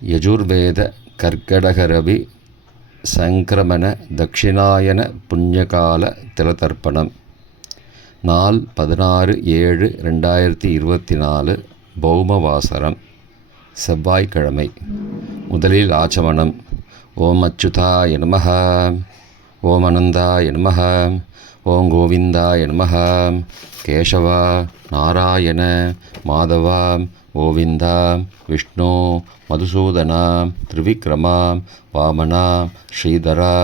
யஜுர்வேத கர்க்கடகரவி சங்கிரமண தட்சிணாயன புண்ணியகால திலதர்ப்பணம். நாள் 16/7/2024 பௌமவாசரம் செவ்வாய்க்கிழமை. முதலில் ஆச்சமனம். ஓம் அச்சுதாய நமஹ, ஓம் அனந்தாய நமஹ, ஓம் கோவிந்தாய நமஹ. கேசவா, நாராயண, மாதவா, கோவிந்தா, விஷ்ணு, மதுசூதனா, திரிவிக்ரமா, வாமனா, ஸ்ரீதரா,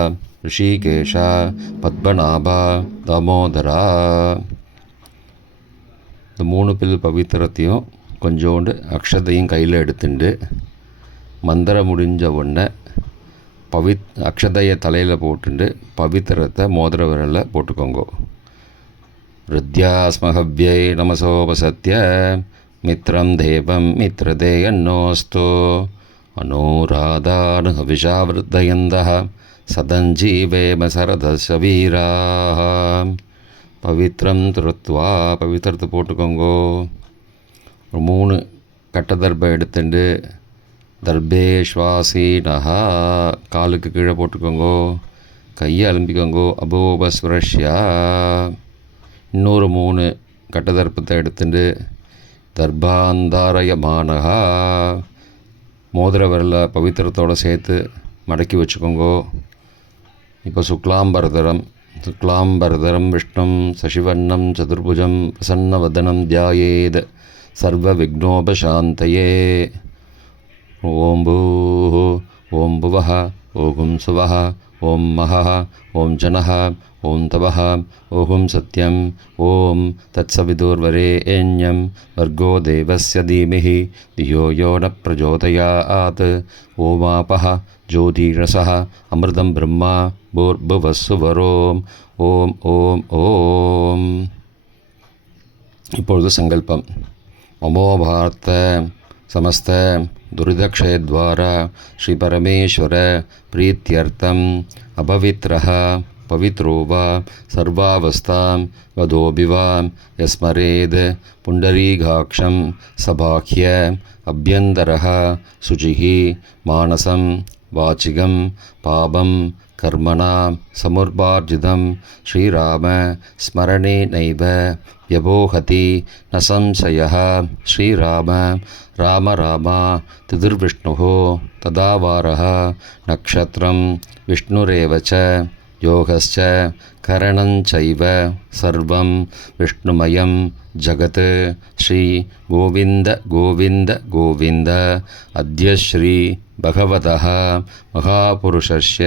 ரிஷிகேஷா, பத்மநாபா, தாமோதரா. இந்த 3 பில் பவித்திரத்தையும் கொஞ்சோண்டு அக்ஷதையும் கையில் எடுத்துட்டு மந்திரம் முடிஞ்ச உடனே அக்ஷதையை தலையில் போட்டுட்டு பவித்திரத்தை மோதிர விரலில் போட்டுக்கோங்க. ருத்யாஸ்மஹவ்யை நமசோபசத்ய மித்ரம் தேவம் மித்ரதேயன்னோஸ்து அனோராதானுஹவிஷாவிருத்தயந்தः சதஞ்சீவேம சரதஸ்ய வீராः. பவித்ரம் திருத்வா பவித்திரத்தை போட்டுக்கோங்கோ. ஒரு 3 கட்ட தர்பம் எடுத்துட்டு தர்பேஷ்வாசீனஹா காலுக்கு கீழே போட்டுக்கோங்கோ. கையை அலம்பிக்கோங்கோ. அபோபஸ்வரஷ்யா. இன்னொரு 3 கட்ட தர்ப்பத்தை எடுத்துட்டு தர்பாந்தாரயமானஹா மோதிர விரலை பவித்திரத்தோடு சேர்த்து மடக்கி வச்சுக்கோங்கோ. இப்போ சுக்லாம்பரதரம் விஷ்ணும் சசிவர்ணம் சதுர்புஜம் பிரசன்னவதனம் தியாயேத் சர்வ விக்னோபசாந்தயே. ஓம் பூः ஓம் புவः ஓம் சுவः ஓம் மஹः ஓம் ஜனः ஓம் தவः ஓம் சத்யம் ஓம் தத்சவிதுர்வரேண்யம் வர்கோ தேவஸ்ய தீமஹி தியோ யோ ந பிரச்சோதயாத். ஓமாபः ஜோதிரசः அமிர்தம் பிரம்மா பூர்புவஸ்ஸுவரோம். ஓம் ஓம் ஓம். இப்பொழுது சங்கல்பம். மமோ பாரத சமஸ்த துரிதக்ஷயத்வாரா ஸ்ரீ பரமேஸ்வர பிரீத்யர்த்தம் அபவித்ரஹ பவித்ரோ வா சர்வாவஸ்தாம் வதோபி வா யஸ்மரேத் புண்டரீகாக்ஷம் சபாஹ்ய அப்யந்தரஹ சுச்சிஹி மானசம் வாச்சிகம் பாபம் கர்மணா சமுர்பார்ஜிதம் ஸ்ரீராம ஸ்மரணே நைவ யபோஹதி ந சம்சயः. ஸ்ரீராம ராம ராமா திதிர்விஷ்ணுः ததாவாரः நக்ஷத்ரம் விஷ்ணுரேவ ச யோகஸ்ச கரணஞ்சைவ சர்வம் விஷ்ணுமயம் ஜகத். ஸ்ரீ கோவிந்த கோவிந்த கோவிந்த. அத்ய ஸ்ரீ பகவதः மகாபுருஷஸ்ய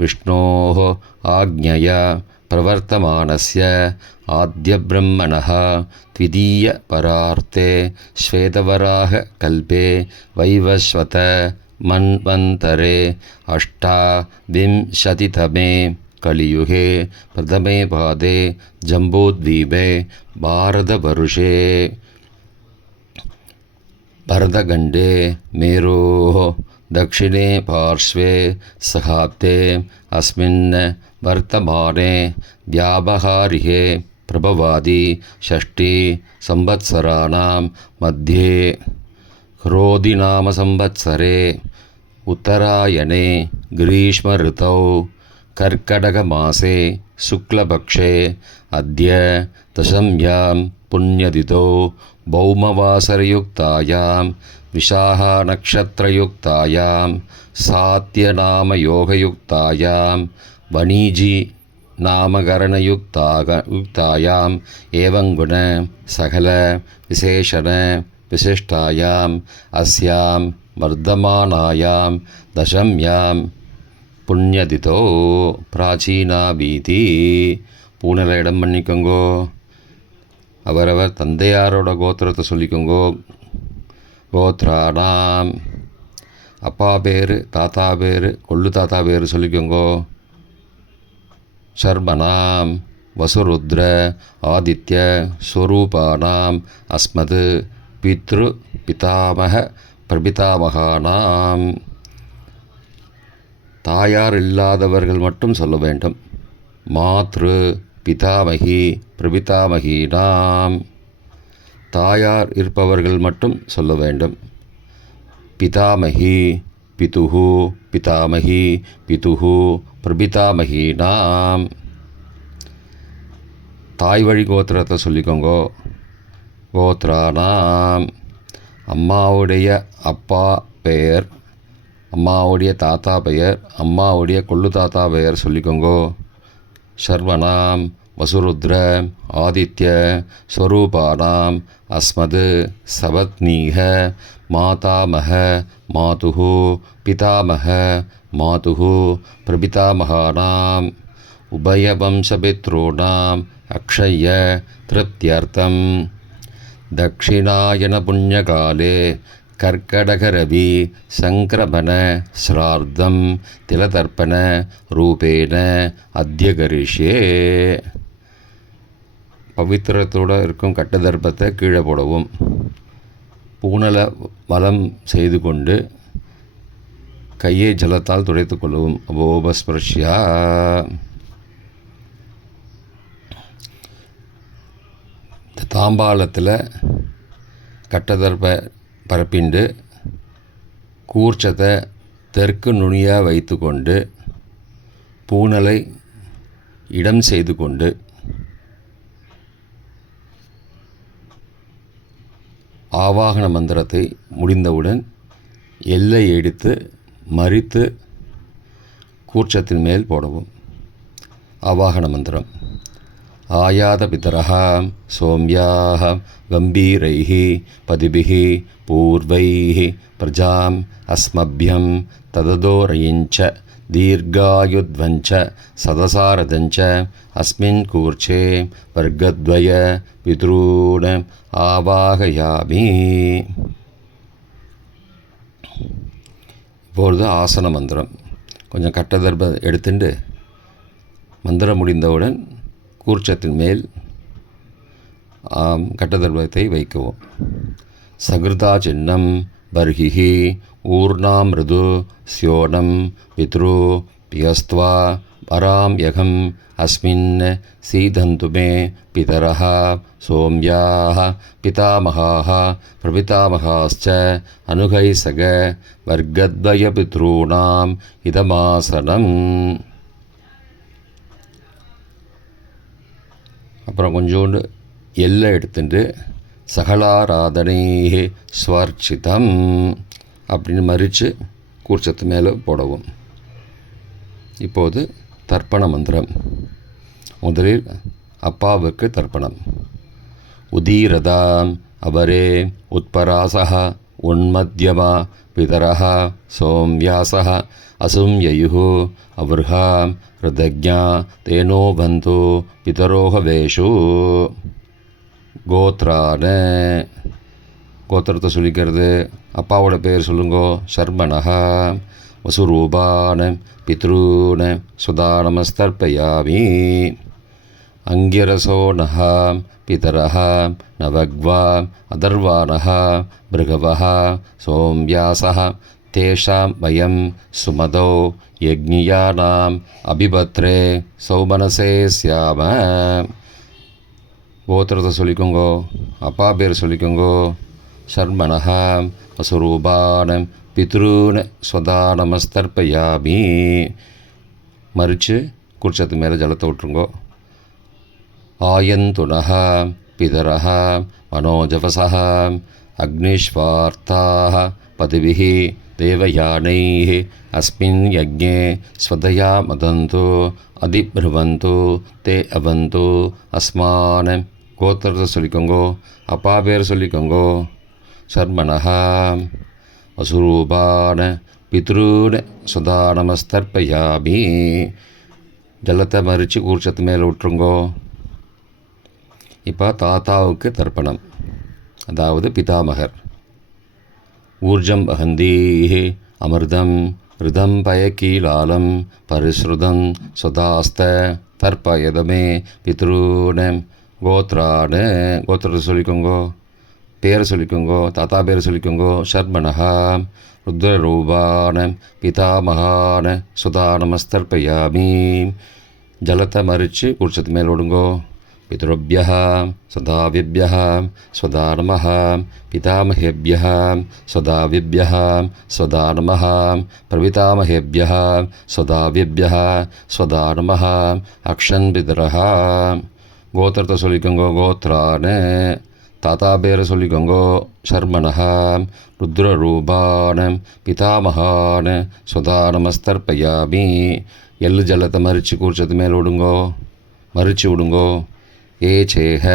விஷ்ணோः ஆக்ஞயா பிரவர்த்தமானஸ்ய ஆத்யப்ரம்மணः த்விதீய பரார்த்தே ஸ்வேதவராக கல்பே வைவஸ்வத மன்வந்தரே அஷ்டாவிம்சதிதமே கலியுகே பிரதமே பாதே ஜம்பூத்வீபே பாரதவருஷே பரதகண்டே மேரோः दक्षिणे पार्श्वे सहाब्दे अस्मिन् वर्तमाने व्यावहारिके प्रभवादि षष्ठी संवत्सराणां मध्ये क्रोधिनामसंवत्सरे उत्तरायणे ग्रीष्मऋतौ कर्कटकमासे शुक्लपक्षे अद्य दशम्यां पुण्यतिथौ भौमवासरयुक्तायां विशाखनक्षत्रयुक्तायां सात्यनामयोगयुक्तायां वणिजी नामकरणयुक्तायाम् एवं गुण सकल विशेषण विशिष्टायाम् अस्यां वर्धमानायां दशम्यां புண்ணியதிதோ பிராச்சீனா பீதி. பூனலை இடம் பண்ணிக்கோங்கோ. அவரவர் தந்தையாரோட கோத்திரத்தை சொல்லிக்கோங்கோ. கோத்ரானாம் அப்பா பேர் தாத்தா பேர் கொள்ளு தாத்தா பேர் சொல்லிக்கோங்கோ. சர்மனாம் வசுருத்ர ஆதித்ய ஸ்வரூபானாம் அஸ்மது பித்ரு பிதாமக பிரபிதாமகானாம். தாயார் இல்லாதவர்கள் மட்டும் சொல்ல வேண்டும். மாத்ரு பிதாமகி பிரபிதாமகீனாம். தாயார் இருப்பவர்கள் மட்டும் சொல்ல வேண்டும். பிதாமகி பிதுஹு பிதாமகி பிதுஹு பிரபிதாமகீனாம். தாய் வழி கோத்திரத்தை சொல்லிக்கோங்கோ. கோத்ரானாம். அம்மாவுடைய அப்பா பெயர், அம்மாவுடைய தாத்தா பெயர், அம்மாவுடைய கொள்ளு தாத்தா பெயர் சொல்லிக்கோங்கோ. சர்வனாம் வசுருத்ர ஆதித்ய ஸ்வரூபானாம் அஸ்மது சபத்னீக மாதாமக மாதுஹு பிதாமக மாதுஹு பிரபிதாமகானாம் உபயவம்சபித்ॄணாம் அக்ஷய திருப்தியர்த்தம் தட்சிணாயன புண்ணியகாலே கர்க்கடகரவி சங்கிரமண ஸ்ரார்த்தம் திலதர்ப்பண ரூபேன அத்ய கரிஷ்யே. பவித்திரத்தோடு இருக்கும் கட்டதர்ப்பத்தை கீழே போடவும், பூனலை வலம் செய்து கொண்டு கையை ஜலத்தால் துடைத்து கொள்ளவும். அபோபஸ்பர்ஷ்யா. தாம்பாளத்தில் கட்டதர்ப்ப பரப்பிண்டு கூர்ச்சத்தை தெற்கு நுனியாக வைத்து கொண்டு பூனலை இடம் செய்து கொண்டு ஆவாகன மந்திரத்தை முடிந்தவுடன் எல்லை எடுத்து மறித்து கூர்ச்சத்தின் மேல் போடவும். ஆவாகன மந்திரம். ஆயாத பிதரஹ சோம்யாஹ கம்பீரைஹ பதிபிஹ பூர்வைஹ பிரஜாம் அஸ்மப்யம் தததோரயிஞ்ச தீர்காயுத்வஞ்ச சதசாரதஞ்ச அஸ்மின் கூர்ச்சே வர்க்கத்வய பித்ரூண ஆவாகயாமி. இப்பொழுது ஆசன மந்திரம். கொஞ்சம் கட்டதர்ப்ப எடுத்துட்டு மந்திரம் முடிந்தவுடன் கூர்ச்சத்தின் மேல் கட்டதர்ப்பத்தை வைக்கவும். சகிருதா சின்னம் பர்ஹிஹி ஊர்ணாமிருது ஸ்யோனம் பித்ரு பியஸ்த்வா வராம் யகம் அஸ்மின் சீதந்து மே பிதரஹ சோம்யாஹ பிதாமகாஹ பிரபிதாமகாஸ்ச அனுகைசக வர்க்கத்வய பித்ரூணாம் இதமாசனம். அப்புறம் கொஞ்சோண்டு எல்லை எடுத்துட்டு சகலாராதனை ஸ்வர்ச்சிதம் அப்படின்னு மறித்து கூர்ச்சத்து மேலே போடவும். இப்போது தர்ப்பண மந்திரம். முதலில் அப்பாவுக்கு தர்ப்பணம். உதீரதாம் அபரே உத்பராசஹ உன்மத்யமா பிதரஹ சோம்யாசஹ அசும்யயுஹு அவர்ஹாம் ஹிருதஜ்ஞா தேனோ பந்து பிதரோகவேஷு. கோத்ரான. கோத்திரத்தை சொல்லிக்கிறது. அப்பாவோட பேர் சொல்லுங்கோ. சர்மணஹ வசுரூபான பித்ரூன சுதானமஸ்தர்ப்பயாமி. அங்கிரசோ நஹ பிதரஹ நவக்வா அதர்வானஹ பிருகவஹ சோம்யாசஹ தேஷாம் வயம் சுமதோ யக்ஞியானாம் அபிபத்ரே சௌமனசே ஸ்யாம. கோத்திரத்தை சொல்லிக்கோங்கோ. அப்பா பேர் சொல்லிக்கோங்கோ. சர்மணஹ வசுரூபான பித்ரூன ஸ்வதானமஸ்தர்ப்பயாமி. மறித்து குர்ச்சத்து மேலே ஜலத்தை விட்டுருங்கோ. ஆயந்துனஹ பிதரஹ மனோஜவசஹ அக்னிஷ்வார்த்தாஹ பதிபிஹ தேவயானைஹ அஸ்மின் யஜ்ஞே ஸ்வதயா மதந்து அதிப்ருவந்து தே அவந்து அஸ்மான். கோத்திரத்தை சொல்லிக்கோங்கோ. அப்பா பேர் சொல்லிக்கோங்கோ. சர்மணஹ வசுரூபான பித்ரூன சுதானமஸ்தர்ப்பயாமி. ஜலத்தை மறித்து கூர்ச்சத்து மேலே விட்டுருங்கோ. இப்போ தாத்தாவுக்கு தர்ப்பணம், அதாவது பிதாமகர். ஊர்ஜம் வஹந்தீஹி அமிர்தம் ரிதம் பயக்கீலாலம் பரிஸ்ருதம் சுதாஸ்த தர்ப்பயதமே பித்ரூன. கோத்ரான. கோத்திரத்தை சொல்லிக்கோங்கோ. பேரை சொல்லிக்கோங்கோ. தாத்தா பேரை சொல்லிக்கோங்கோ. சர்மணஹ ருத்ரரூபான பிதாமகான சுதானமஸ்தர்ப்பயாமி. ஜலத்தை மறித்து குர்ச்சத்து மேல் விடுங்கோ. பித்ருப்யः சதாவிப்யः ஸ்வதா நமः பிதாமகேப்யः சதாவிப்யः ஸ்வதா நமः பிரபிதாமகேப்யः சதாவிப்யः ஸ்வதா நமः அக்ஷன் பிதரः. கோத்திரத்தை சொல்லிக்கோங்க. கோத்ரான்னு. தாத்தா பேரை சொல்லிக்கோங்க. சர்மணः ருத்ரரூபான் பிதாமகான் ஸ்வதா நமஸ்தர்ப்பயாமி. எள்ளு ஜலத்தை மறித்து கூர்ச்சத்து மேலே விடுங்கோ, மறித்து விடுங்கோ. ஏ சேஹ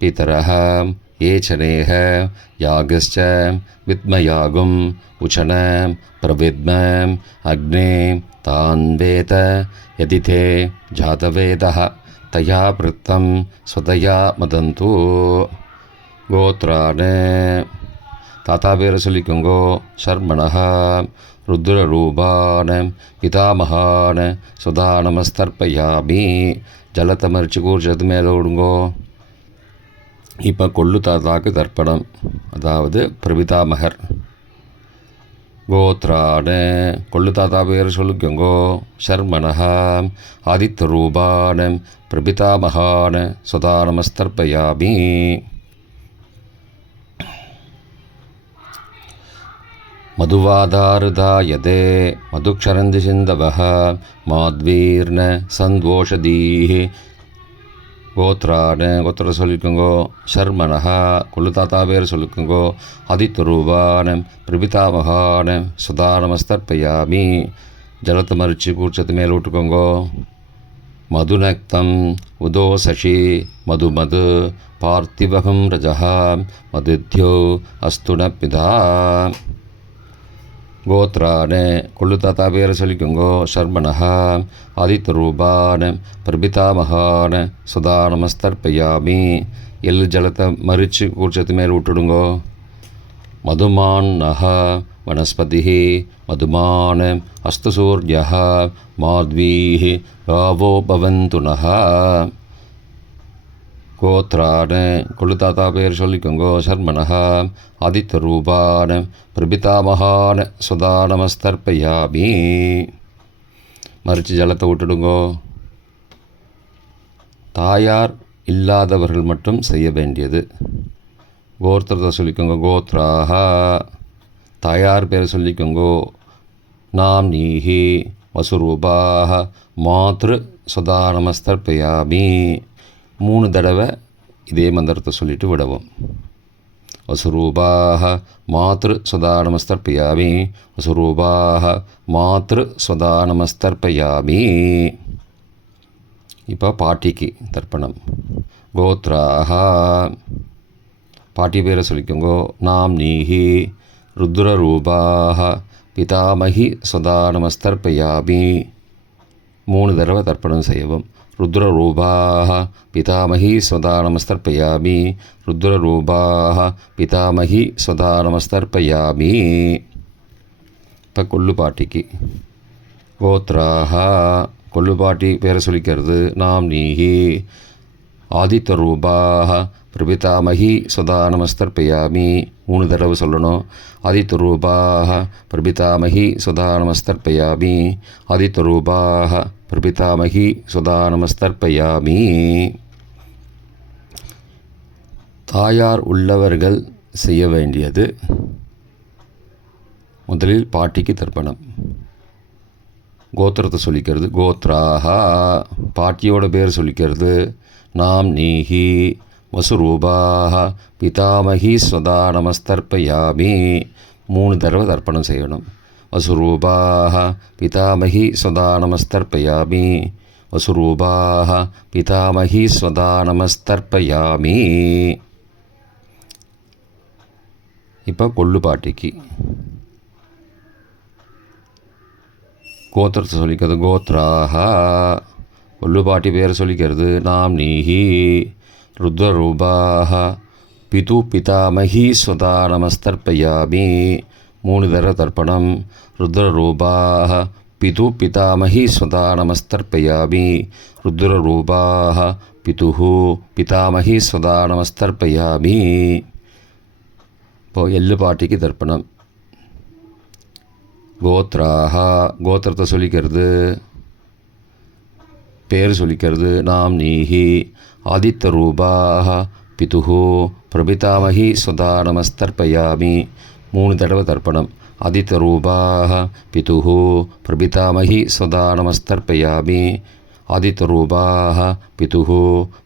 பிதரஹ ஏ சனேஹ யாகஸ்ச வித்மயாகும் உச்சன பிரவித்ம அக்னே தான் வேத யதிதே ஜாதவேதः தயா பிருத்தம் ஸ்வதயா மதந்து. கோத்ரான். தாத்தா பேரை சொல்லிக்கோங்கோ. சர்மணः ருத்ரரூபான் பிதாமகான் ஸ்வதா நமஸ்தர்ப்பயாமி. ஜலத்தை மறித்து கூர்ச்சது மேலே விடுங்கோ. இப்போ கொள்ளு தாத்தாக்கு தர்ப்பணம், அதாவது பிரபிதாமகர். கோத்ரான். கொள்ளு தாத்தா பேர் சொல்லிக்கோங்கோ. சர்மணः ஆதித்யரூபான் பிரபிதாமகான் ஸ்வதா நமஸ்தர்ப்பயாமி. மதுவாதாருதாயதே மதுக்ஷரந்தி சிந்தவः மாத்வீர்ன சந்தோஷதீः. கோத்ரான். கோத்திர சொல்லிக்கோங்கோ. சர்மணः கொள்ளு தாத்தா பேர் சொல்லிக்கோங்கோ. ஆதித்யரூபான் பிரபிதாமகான் ஸ்வதா நமஸ்தர்ப்பயாமி. ஜலத்தை மறித்து கூர்ச்சத்து மேலே விட்டுக்கோங்கோ. மதுநக்தம் உதோ சசி மது பார்த்திவகம் ரஜः மதுத்யோ அஸ்துன பிதா. கோத்ரான். கொள்ளு தாத்தா பேரை சொல்லிக்கோங்கோ. சர்மணः ஆதித்யரூபான் பிரபிதாமகான் ஸ்வதா நமஸ்தர்ப்பயாமி. எள்ளு ஜலத்தை மறித்து கூர்ச்சத்து மேலே விட்டுடுங்கோ. மதுமான்னः வனஸ்பதிः மதுமான் அஸ்து சூர்யः மாத்வீः காவோ பவந்து நः. கோத்ரான். கொள்ளு தாத்தா பேர் சொல்லிக்கோங்கோ. சர்மணः ஆதித்யரூபான் பிரபிதாமகான் ஸ்வதா நமஸ்தர்ப்பயாமி. மறித்து ஜலத்தை விட்டுடுங்கோ. தாயார் இல்லாதவர்கள் மட்டும் செய்ய வேண்டியது. கோத்திரத்தை சொல்லிக்கோங்க. கோத்ராக. தாயார் பேரை சொல்லிக்கோங்கோ. நாம் நீஹி வசுரூபாக மாத்ரு ஸ்வதா நமஸ்தர்ப்பயாமி. 3 தடவை இதே மந்திரத்தை சொல்லிட்டு விடவும். வசுரூபாக மாத்ரு ஸ்வதா நமஸ்தர்ப்பயாமி. வசுரூபாக மாத்ரு ஸ்வதா நமஸ்தர்ப்பயாமி. இப்போ பாட்டிக்கு தர்ப்பணம். கோத்ராக. பாட்டி பேரை சொல்லிக்கோங்கோ. நாம் நீஹி ருத்ரரூபாக பிதாமகி ஸ்வதா நமஸ்தர்ப்பயாமி. 3 தடவை தர்ப்பணம் செய்யவும். ருத்ரரூபாக பிதாமகி ஸ்வதா நமஸ்தர்ப்பயாமி. ருத்ரரூபாக பிதாமகி ஸ்வதா நமஸ்தர்ப்பயாமி. இப்போ கொள்ளு பாட்டிக்கு. கோத்ராக. கொள்ளு பாட்டி பேரை சொல்லிக்கிறது. நாம் நீஹி ஆதித்யரூபாக பிரபிதாமகி ஸ்வதா நமஸ்தர்ப்பயாமி. 3 தடவை சொல்லணும். ஆதித்யரூபாக பிரபிதாமகி ஸ்வதா நமஸ்தர்ப்பயாமி. ஆதித்யரூபாக பிரபிதாமகி ஸ்வதா நமஸ்தர்ப்பயாமி. தாயார் உள்ளவர்கள் செய்ய வேண்டியது. முதலில் பாட்டிக்கு தர்ப்பணம். கோத்திரத்தை சொல்லிக்கிறது. கோத்ராக. பாட்டியோட பேர் சொல்லிக்கிறது. நாம் நீஹி வசுரூபாக பிதாமகி ஸ்வதா நமஸ்தர்ப்பயாமி. 3 தடவை தர்ப்பணம் செய்யணும். வசுரூபாக பிதாமகி ஸ்வதா நமஸ்தர்ப்பயாமி. வசுரூபாக பிதாமகி ஸ்வதா நமஸ்தர்ப்பயாமி. இப்போ கொள்ளு பாட்டிக்கு. கோத்திரத்தை சொல்லிக்கிறது. கோத்ராக. கொள்ளு பாட்டி பேர் சொல்லிக்கிறது. நாம் நீஹி ருத்ரரூபாக பிது பிதாமகி ஸ்வதா நமஸ்தர்ப்பயாமி. 3 தடவை தர்ப்பணம். ருத்ரரூபாக பிது பிதாமகி ஸ்வதா நமஸ்தர்ப்பயாமி. ருத்ரரூபாக பிதுஹு பிதாமகி ஸ்வதா நமஸ்தர்ப்பயாமி. இப்போது எள்ளு பாட்டிக்கு தர்ப்பணம். கோத்ராக. கோத்திரத்தை சொல்லிக்கிறது. பேர் சொல்லிக்கிறது. நாம் நீஹி ஆதித்த ரூபாக பிதுஹு பிரபிதாமகி சுதா நமஸ்தர்ப்பயாமி. 3 தடவை தர்ப்பணம். ஆதித்த ரூபாக பிதுஹு பிரபிதாமகி சுதா நமஸ்தர்ப்பயாமி. ஆதித்த ரூபாக பிதுஹு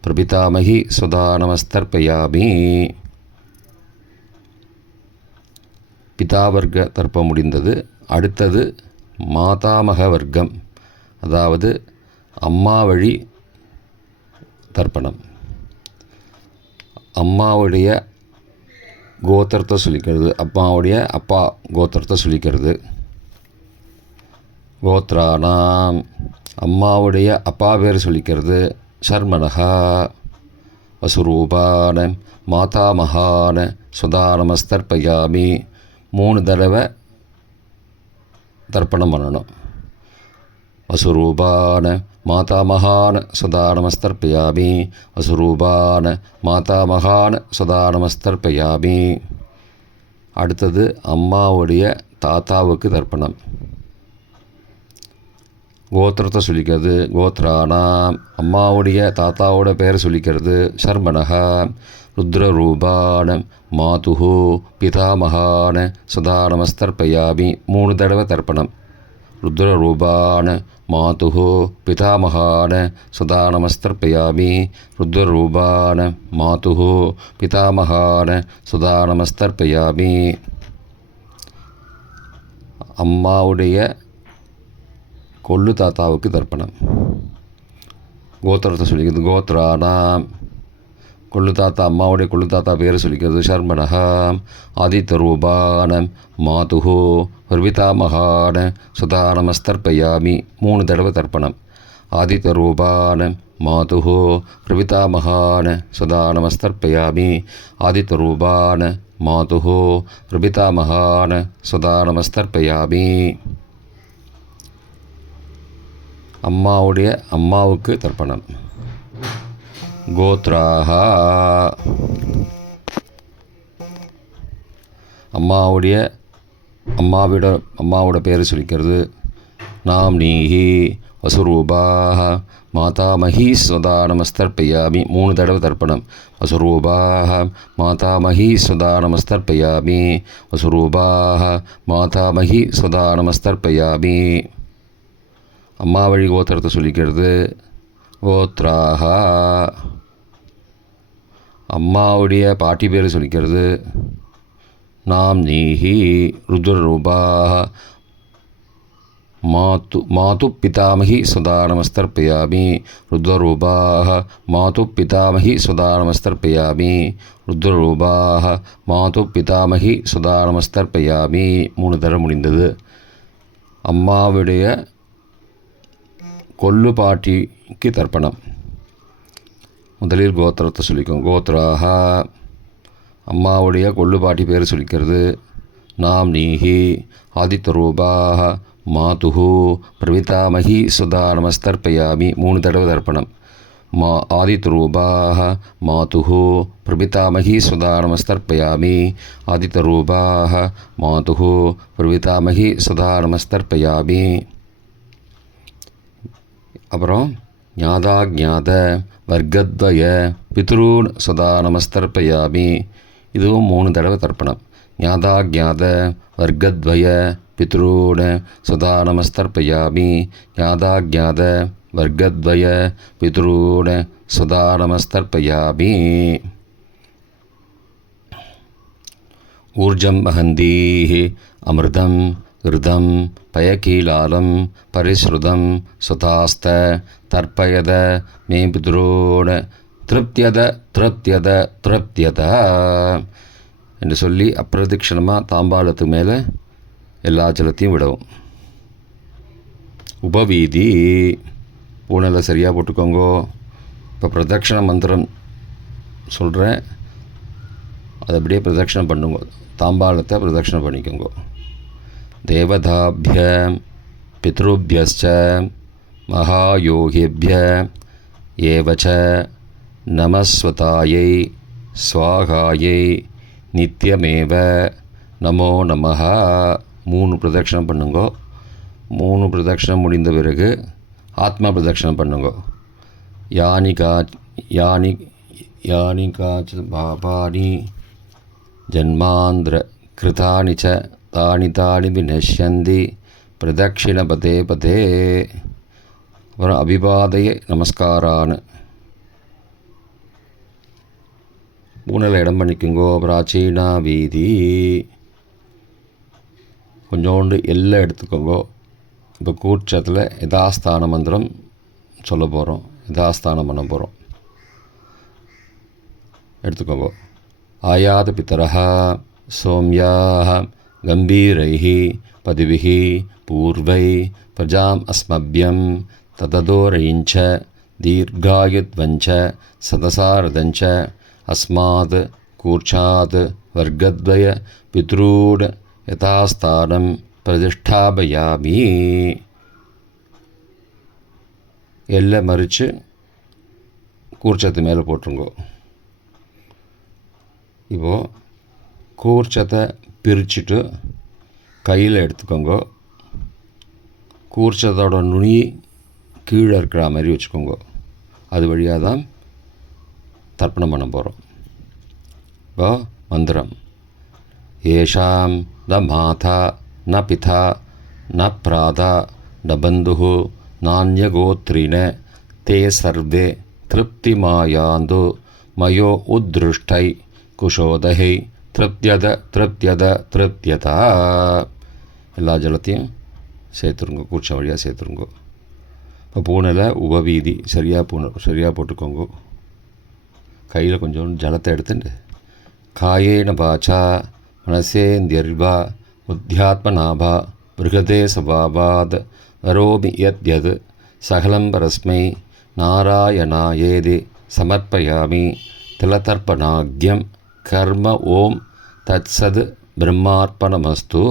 பிரபிதாமகி சுதா நமஸ்தர்ப்பயாமி. பிதாவர்க்க தர்ப்பம் முடிந்தது. அடுத்தது மாதாமக வர்க்கம், அதாவது அம்மா வழி தர்ப்பணம். அம்மாவுடைய கோத்திரத்தை சொல்லிக்கிறது, அம்மாவுடைய அப்பா கோத்திரத்தை சொல்லிக்கிறது. கோத்ரானாம், அம்மாவுடைய அப்பா பேர் சொல்லிக்கிறது. சர்மனஹா வசுரூபான மாதாமகான சுதா நமஸ்தர்ப்பயாமி. 3 தடவை தர்ப்பணம் பண்ணணும். வசுரூபான மாதாமகான சுதா நமஸ்தர்ப்பயாமி. வசுரூபான மாதாமகான சுதா நமஸ்தர்ப்பயாமி. அடுத்தது அம்மாவுடைய தாத்தாவுக்கு தர்ப்பணம். கோத்திரத்தை சொல்லிக்கிறது. கோத்ரானாம், அம்மாவுடைய தாத்தாவோட பெயர் சொல்லிக்கிறது. சர்மனஹா ருத்ரரூபான மாதுஹு பிதாமகான சுதா நமஸ்தர்ப்பயாமி. 3 தடவை தர்ப்பணம். ருத்ரரூபான மாதுஹு பிதாமகான சுதா நமஸ்தர்ப்பயாமி. ருத்ரரூபான மாதுஹு பிதாமகான சுதா நமஸ்தர்ப்பயாமி. அம்மாவுடைய கொள்ளு தாத்தாவுக்கு தர்ப்பணம். கோத்திரத்தை சொல்லிக்கிறது. கோத்ரானாம், கொள்ளு தாத்தா, அம்மாவுடைய கொள்ளு தாத்தா பேர் சொல்லிக்கிறது. சர்மனஹா ஆதித்த ரூபான மாதுஹு பிரபிதாமகான சுதா நமஸ்தர்ப்பயாமி. 3 தடவை தர்ப்பணம். ஆதித்த ரூபான மாதுஹு பிரபிதாமகான சுதா நமஸ்தர்ப்பயாமி. ஆதித்த ரூபான மாதுஹு பிரபிதாமகான சுதா நமஸ்தர்ப்பயாமி. அம்மாவுக்கு தர்ப்பணம். கோத்ராஹா, அம்மாவோட பேர் சொல்லிக்கிறது. நாம் நீஹி வசுரூபாக மாதாமகி சுதா நமஸ்தர்ப்பயாமி. 3 தடவை தர்ப்பணம். வசுரூபாக மாதாமகி சுதா நமஸ்தர்ப்பயாமி. வசுரூபாக மாதாமகி சுதா நமஸ்தர்ப்பயாமி. அம்மா வழி கோத்திரத்தை சொல்லிக்கிறது. கோத்ராஹா, அம்மாவுடைய பாட்டி பேர் சொல்லிக்கிறது. நாம் நீஹி ருத்ரரூபாக மாது பிதாமகி சுதா நமஸ்தர்ப்பயாமி. ருத்ரரூபாக மாது பிதாமகி சுதா நமஸ்தர்ப்பயாமி. ருத்ரரூபாக மாது பிதாமகி சுதா நமஸ்தர்ப்பயாமி. 3 தடவை முடிந்தது. அம்மாவுடைய கொள்ளு பாட்டிக்கு தர்ப்பணம். முதலில் கோத்திரத்தை சொல்லிக்கும். கோத்ராக, அம்மாவுடைய கொள்ளு பாட்டி பேர் சொல்லிக்கிறது. நாம் நீஹி ஆதித்த ரூபாக மாதுஹு பிரபிதாமகி சுதா நமஸ்தர்ப்பயாமி. 3 தடவை தர்ப்பணம். ஆதித்த ரூபாக மாதுஹு பிரபிதாமகி சுதா நமஸ்தர்ப்பயாமி. ஆதித்த ரூபாக மாதுஹு பிரபிதாமகி சுதா நமஸ்தர்ப்பயாமி. அப்புறம் ஞாதாஜாத வர்க்கத்வய பித்ரூன் சுதா நமஸ்தர்ப்பயாமி. இதுவும் 3 தடவை தர்ப்பணம். ஞாதாஜாத வர்க்கத்வய பித்ரூன் சுதா நமஸ்தர்ப்பயாமி. ஞாதாஜாத வர்க்கத்வய பித்ரூன் சுதா நமஸ்தர்ப்பயாமி. ஊர்ஜம் வஹந்தீஹ அமிர்தம் ருதம் பயகீலாலம் பரிஸ்ருதம் சுதாஸ்த தர்ப்பயத மே பித்ரூண திருப்தியத திருப்தியத திருப்தியத என்று சொல்லி அப்பிரதட்சிணமாக தாம்பாளத்துக்கு மேலே எல்லா ஜலத்தையும் விடவும். உபவீதி, பூனலை சரியாக போட்டுக்கோங்கோ. இப்போ பிரதட்சிண மந்திரம் சொல்கிறேன், அதை அப்படியே பிரதட்சிணம் பண்ணுங்க. தாம்பாளத்தை பிரதட்சிணம் பண்ணிக்கோங்க. தேவதாபிய பித்ருபியஸ்ச மகாயோகிபிய ஏவச்ச நமஸ்வதாயை ஸ்வாகாயை நித்யமேவ நமோ நமஹ. 3 பிரதட்சிணம் பண்ணுங்கோ. 3 பிரதட்சிணம் முடிந்த பிறகு ஆத்மா பிரதட்சிணம் பண்ணுங்கோ. யானி காச்சித் பாபானி ஜன்மாந்திர கிருதானி ச தானி விநஷ்யந்தி பிரதட்சிணபதே பதே. அப்புறம் அபிவாதய நமஸ்காரான்னு பூனையில் இடம் பண்ணிக்குங்கோ. பிராச்சீனா வீதி கொஞ்சோண்டு எல்லாம் எடுத்துக்கோங்கோ. இப்போ கூர்ச்சத்தில் யதாஸ்தான மந்திரம் சொல்ல போகிறோம், யதாஸ்தானம் பண்ண போகிறோம். எடுத்துக்கோங்க. ஆயாத பித்தரஹ சோம்யாஹ கம்பீரைஹ பதிபிஹ பூர்வை பிரஜாம் அஸ்மப்யம் தததோரயிஞ்ச தீர்காயுத்வஞ்ச சதசாரதஞ்ச அஸ்மாத் கூர்ச்சாத் வர்க்கத்வய பித்ரூட் யதாஸ்தானம் பிரதிஷ்டாபயாமி. எல்லாம் மறித்து கூர்ச்சத்து மேலே போட்டுருங்கோ. இப்போது கூர்ச்சத்தை பிரிச்சுட்டு கையில் எடுத்துக்கோங்க. கூர்ச்சத்தோட நுனி கீழே இருக்கிற மாதிரி வச்சுக்கோங்க. அது வழியாக தான் தர்ப்பணம் பண்ண போகிறோம். இப்போ மந்திரம். ஏஷாம் ந மாதா ந பிதா ந பிராதா ந பந்து நானியகோத்ரின தே சர்வே திருப்திமாயாந்து மயோ உத்ருஷ்டை குஷோதஹை திருப்தியதா. எல்லா ஜலத்தையும் சேர்த்துருங்க, கூர்ச்ச வழியாக சேர்த்துருங்க. இப்போ பூனையில் உபவீதி சரியாக போட்டுக்கோங்க. கையில் கொஞ்சம் ஜலத்தை எடுத்துட்டு காயேன பாச்சா மனசேந்தியர்வா புத்தியாத்மநாபா பிருகதே சபாபாத் வரோமி யத் சகலம் பரஸ்மை நாராயணாயேதி சமர்ப்பயாமி திலதர்ப்பணாக்யம் கர்ம ஓம் தத்சத் பிரம்மார்ப்பணமஸ்து.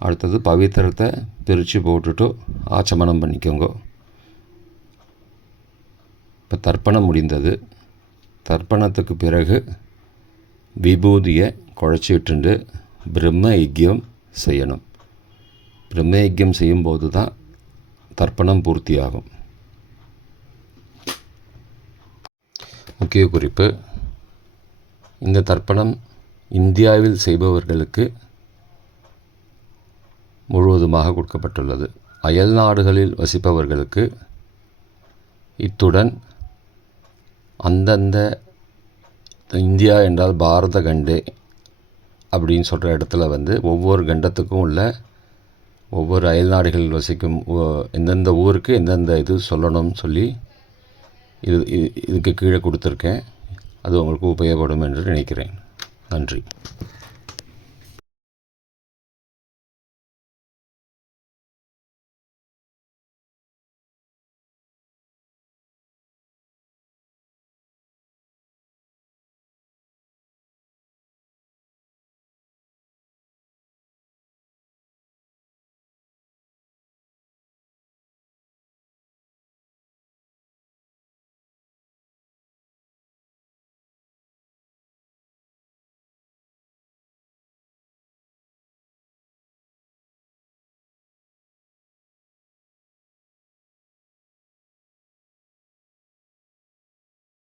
அடுத்தது பவித்திரத்தை பிரித்து போட்டுட்டு ஆச்சமனம் பண்ணிக்கோங்க. இப்போ தர்ப்பணம் முடிந்தது. தர்ப்பணத்துக்கு பிறகு விபூதியை குழச்சி விட்டுண்டு பிரம்ம யஜ்யம் செய்யணும். பிரம்ம யஜ்யம் செய்யும்போது தான் தர்ப்பணம் பூர்த்தியாகும். முக்கிய குறிப்பு: இந்த தர்ப்பணம் இந்தியாவில் செய்பவர்களுக்கு முழுவதுமாக கொடுக்கப்பட்டுள்ளது. அயல் நாடுகளில் வசிப்பவர்களுக்கு இத்துடன் அந்தந்த இந்தியா என்றால் பாரத கண்டே அப்படின்னு சொல்கிற இடத்துல ஒவ்வொரு கண்டத்துக்கும் உள்ள ஒவ்வொரு அயல் நாடுகளில் வசிக்கும் எந்தெந்த ஊருக்கு எந்தெந்த இது சொல்லணும்னு சொல்லி இதுக்கு கீழே கொடுத்துருக்கேன். அது உங்களுக்கு உபயோகப்படும் என்று நினைக்கிறேன். நன்றி.